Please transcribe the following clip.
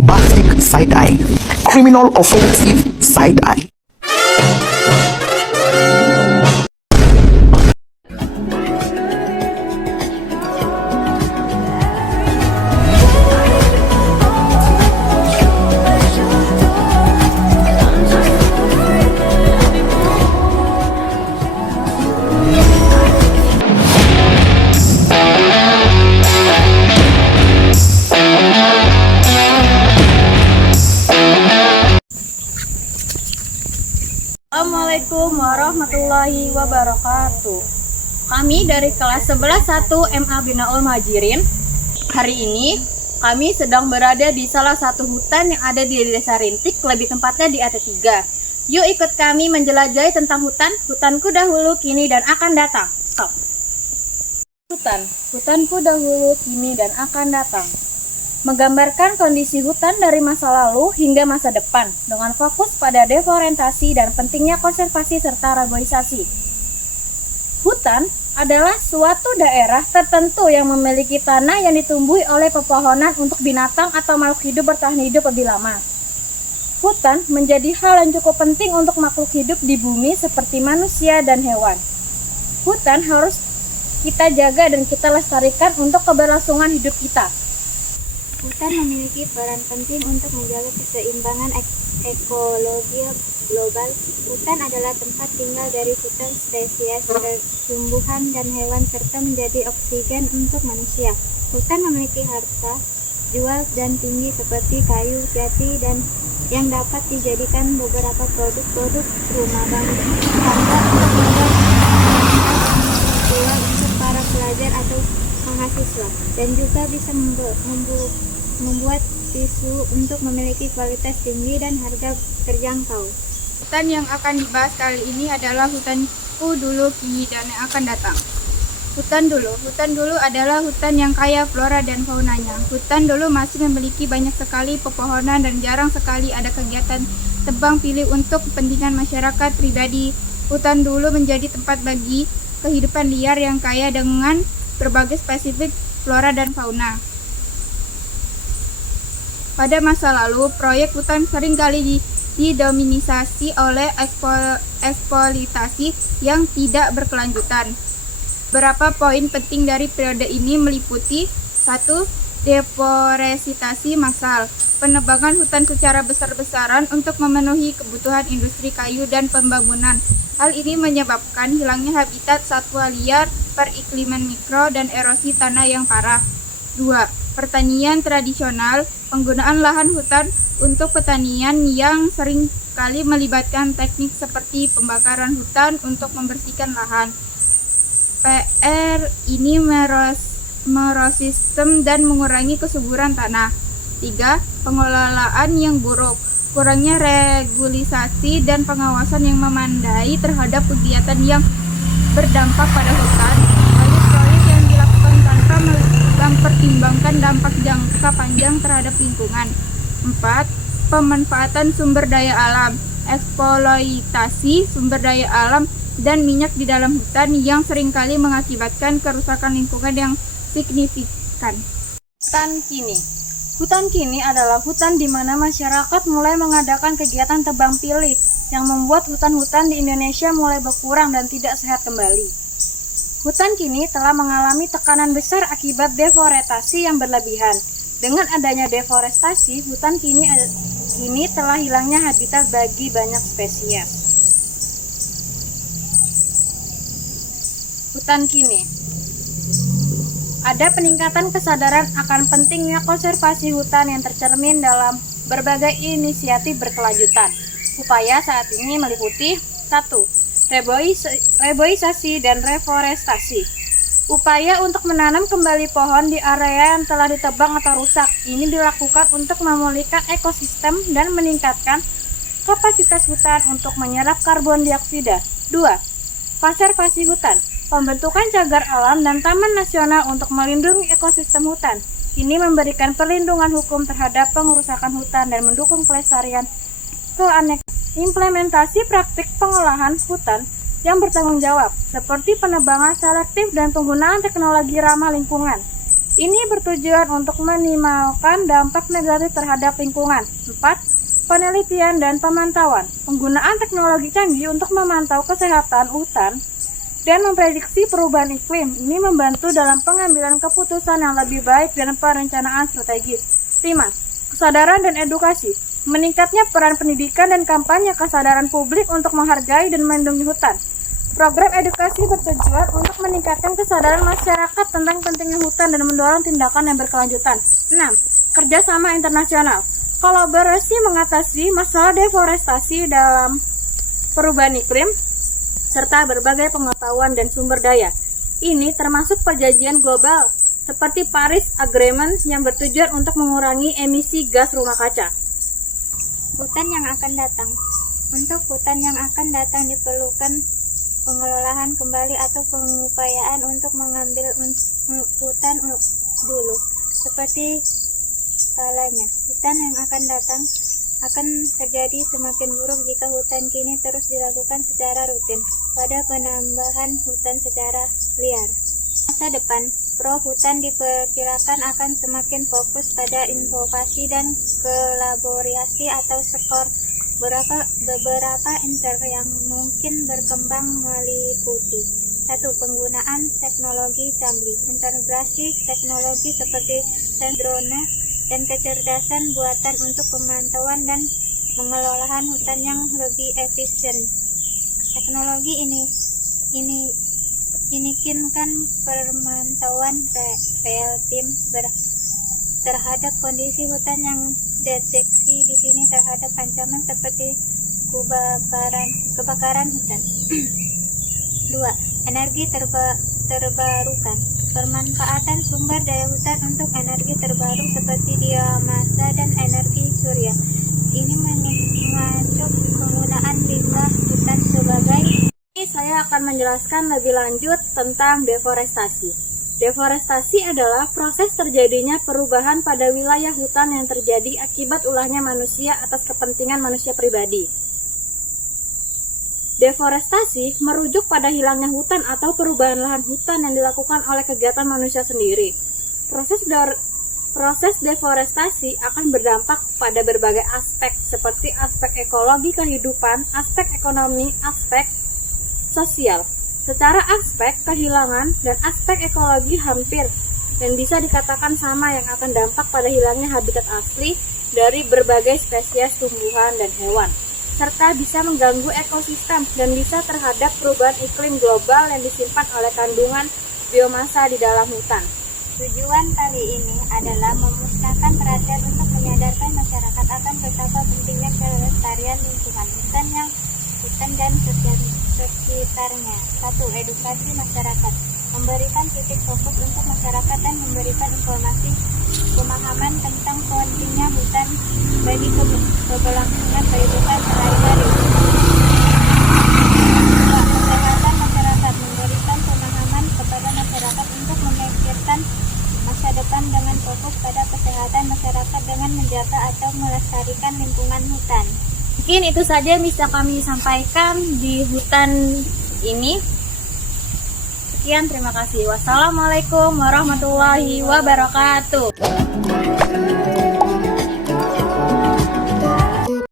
bombastic side-eye, criminal offensive side-eye. Assalamualaikum warahmatullahi wabarakatuh. Kami dari kelas 11-1 MA Binaul Muhajirin. Hari ini kami sedang berada di salah satu hutan yang ada di Desa Rintik, lebih tepatnya di AT3. Yuk ikut kami menjelajahi tentang hutan. Hutanku dahulu, kini, dan akan datang. Stop. Hutanku dahulu, kini, dan akan datang. Menggambarkan kondisi hutan dari masa lalu hingga masa depan dengan fokus pada deforestasi dan pentingnya konservasi serta reboisasi. Hutan adalah suatu daerah tertentu yang memiliki tanah yang ditumbuhi oleh pepohonan untuk binatang atau makhluk hidup bertahan hidup lebih lama. Hutan menjadi hal yang cukup penting untuk makhluk hidup di bumi seperti manusia dan hewan. Hutan harus kita jaga dan kita lestarikan untuk keberlangsungan hidup kita. Hutan memiliki peran penting untuk menjaga keseimbangan ekologi global. Hutan adalah tempat tinggal dari jutaan spesies tumbuhan dan hewan serta menjadi oksigen untuk manusia. Hutan memiliki harta jual dan tinggi seperti kayu jati dan yang dapat dijadikan beberapa produk rumah tangga untuk para pelajar atau mahasiswa, dan juga bisa membuat tisu untuk memiliki kualitas tinggi dan harga terjangkau. Hutan yang akan dibahas kali ini adalah hutanku dulu, kini, dan yang akan datang. Hutan dulu adalah hutan yang kaya flora dan faunanya. Hutan dulu masih memiliki banyak sekali pepohonan dan jarang sekali ada kegiatan tebang pilih untuk kepentingan masyarakat pribadi. Hutan dulu menjadi tempat bagi kehidupan liar yang kaya dengan berbagai spesifik flora dan fauna. Pada masa lalu, proyek hutan seringkali didominasi oleh eksploitasi yang tidak berkelanjutan. Beberapa poin penting dari periode ini meliputi 1. Deforestasi massal, penebangan hutan secara besar-besaran untuk memenuhi kebutuhan industri kayu dan pembangunan. Hal ini menyebabkan hilangnya habitat satwa liar, perikliman mikro, dan erosi tanah yang parah. 2. Pertanian tradisional, penggunaan lahan hutan untuk pertanian yang sering kali melibatkan teknik seperti pembakaran hutan untuk membersihkan lahan. PR ini merosistem dan mengurangi kesuburan tanah. 3. Pengelolaan yang buruk, kurangnya regulasi dan pengawasan yang memadai terhadap kegiatan yang berdampak pada hutan. Banyak proyek yang dilakukan tanpa mempertimbangkan dampak jangka panjang terhadap lingkungan. 4. Pemanfaatan sumber daya alam, eksploitasi sumber daya alam dan minyak di dalam hutan yang seringkali mengakibatkan kerusakan lingkungan yang signifikan. Hutan kini adalah hutan di mana masyarakat mulai mengadakan kegiatan tebang pilih yang membuat hutan-hutan di Indonesia mulai berkurang dan tidak sehat kembali. Hutan kini telah mengalami tekanan besar akibat deforestasi yang berlebihan. Dengan adanya deforestasi, hutan kini telah hilangnya habitat bagi banyak spesies. Hutan kini ada peningkatan kesadaran akan pentingnya konservasi hutan yang tercermin dalam berbagai inisiatif berkelanjutan. Upaya saat ini meliputi 1. Reboisasi dan reforestasi. Upaya untuk menanam kembali pohon di area yang telah ditebang atau rusak. Ini dilakukan untuk memulihkan ekosistem dan meningkatkan kapasitas hutan untuk menyerap karbon dioksida. 2. Konservasi hutan. Pembentukan cagar alam dan taman nasional untuk melindungi ekosistem hutan. Ini memberikan perlindungan hukum terhadap pengerusakan hutan dan mendukung pelestarian keanekaragaman. Implementasi praktik pengolahan hutan yang bertanggung jawab, seperti penebangan selektif dan penggunaan teknologi ramah lingkungan. Ini bertujuan untuk meminimalkan dampak negatif terhadap lingkungan. 4. Penelitian dan pemantauan. Penggunaan teknologi canggih untuk memantau kesehatan hutan dan memprediksi perubahan iklim. Ini membantu dalam pengambilan keputusan yang lebih baik dan perencanaan strategis. 5. Kesadaran dan edukasi. Meningkatnya peran pendidikan dan kampanye kesadaran publik untuk menghargai dan melindungi hutan. Program edukasi bertujuan untuk meningkatkan kesadaran masyarakat tentang pentingnya hutan dan mendorong tindakan yang berkelanjutan. 6. Kerjasama internasional. Kolaborasi mengatasi masalah deforestasi dalam perubahan iklim, serta berbagai pengetahuan dan sumber daya. Ini termasuk perjanjian global seperti Paris Agreement yang bertujuan untuk mengurangi emisi gas rumah kaca. Hutan yang akan datang. Untuk hutan yang akan datang diperlukan pengelolaan kembali atau pengupayaan untuk mengambil hutan dulu. Seperti skalanya, hutan yang akan datang akan terjadi semakin buruk jika hutan kini terus dilakukan secara rutin pada penambahan hutan secara liar. Masa depan, pro hutan diperkirakan akan semakin fokus pada inovasi dan kolaborasi atau skor beberapa yang mungkin berkembang meliputi 1. Penggunaan teknologi canggih. Integrasi teknologi seperti drone dan kecerdasan buatan untuk pemantauan dan pengelolaan hutan yang lebih efisien. Teknologi ini kan pemantauan real time terhadap kondisi hutan yang deteksi di sini terhadap ancaman seperti kebakaran hutan. 2. Energi terbarukan. Permanfaatan sumber daya hutan untuk energi terbaru seperti biomasa dan energi surya. Ini mengandung penggunaan limbah hutan sebagai. Saya akan menjelaskan lebih lanjut tentang deforestasi. Deforestasi adalah proses terjadinya perubahan pada wilayah hutan yang terjadi akibat ulahnya manusia atas kepentingan manusia pribadi. Deforestasi merujuk pada hilangnya hutan atau perubahan lahan hutan yang dilakukan oleh kegiatan manusia sendiri. Proses deforestasi akan berdampak pada berbagai aspek seperti aspek ekologi kehidupan, aspek ekonomi, aspek sosial. Secara aspek kehilangan dan aspek ekologi hampir dan bisa dikatakan sama yang akan dampak pada hilangnya habitat asli dari berbagai spesies tumbuhan dan hewan, serta bisa mengganggu ekosistem dan bisa terhadap perubahan iklim global yang disimpan oleh kandungan biomasa di dalam hutan. Tujuan kali ini adalah memusnahkan perhatian untuk menyadarkan masyarakat akan betapa pentingnya kelestarian lingkungan hutan dan sekitarnya. 1. Edukasi masyarakat. Memberikan titik fokus untuk masyarakat dan memberikan informasi pemahaman tentang pentingnya hutan bagi keberlangsungan kehidupan sehari-hari. 2. Kesehatan masyarakat. Memberikan pemahaman kepada masyarakat untuk memikirkan masa depan dengan fokus pada kesehatan masyarakat dengan menjaga atau melestarikan lingkungan hutan. Mungkin itu saja yang bisa kami sampaikan di hutan ini. Sekian, terima kasih. Wassalamualaikum warahmatullahi wabarakatuh.